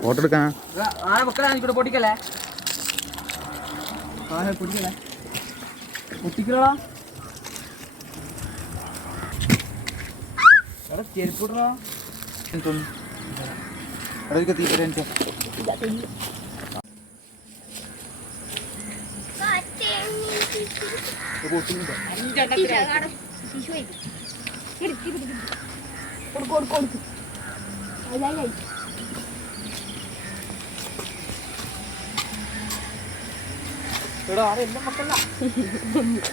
Photo എടുക്കാനാ? ആ മക്കളെ എനിക്കൂടെ പൊട്ടിക്കല്ലേ? ആ പൊട്ടിക്കല്ലേ പൊട്ടിക്കലടാ എടാ എനിക്ക് എടാ മോളെ അമ്മ എനിക്ക്. പേടി പേടി കൊടുക്ക് കൊടുക്ക്. പോണോ പാമ്പിന്റെ കൈ എന്ന് പറഞ്ഞിട്ട്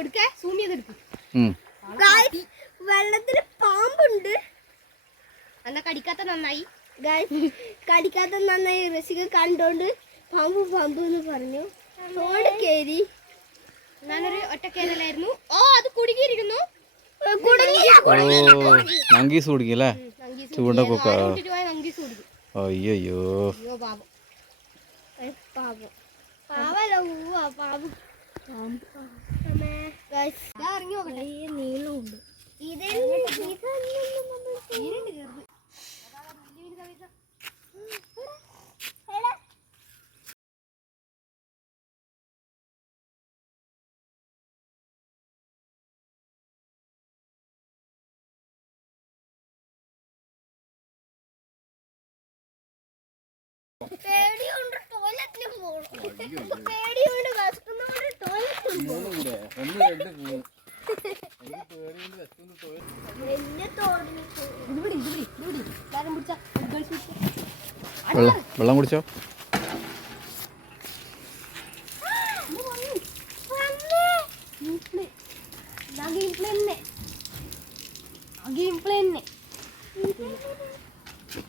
എടുക്കേ സൂം ചെയ്തെടുക്കും. വെള്ളത്തിൽ പാമ്പുണ്ട്. എന്നാ കടിക്കാത്ത നന്നായി. കടിക്കാത്ത നന്നായി. റസിക കണ്ടോണ്ട് പാമ്പ് പാമ്പ് എന്ന് പറഞ്ഞു. തോട് കയറി ഞാനൊരു ഒറ്റക്കേരലായിരുന്നു ഓ അത് കുടുങ്ങിയിരിക്കുന്നു. നങ്കീസ് കുടിക്കല്ലേ ചൂണ്ട കൊക്ക. അയ്യോ അയ്യോ പാവ. പാപം നീളമുണ്ട് പേടിയുണ്ട് ടോയ്ലറ്റിന് പോകണം വെള്ളം വെള്ളം കുടിച്ചോ?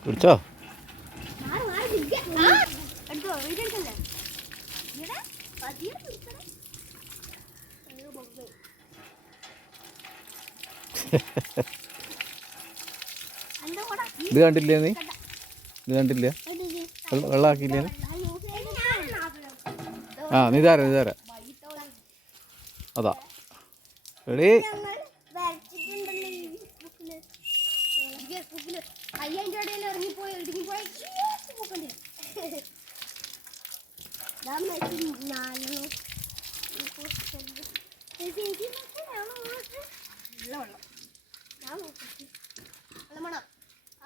കുടിച്ചോ? ഇത് കണ്ടില്ലേ നീ? ഇത് കണ്ടില്ല? വെള്ളം വെള്ളമാക്കിയില്ലേ? ആ നീ തരാം നീ തരാം. അതാ. ഇടയിൽ ഇറങ്ങിപ്പോയി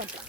好的。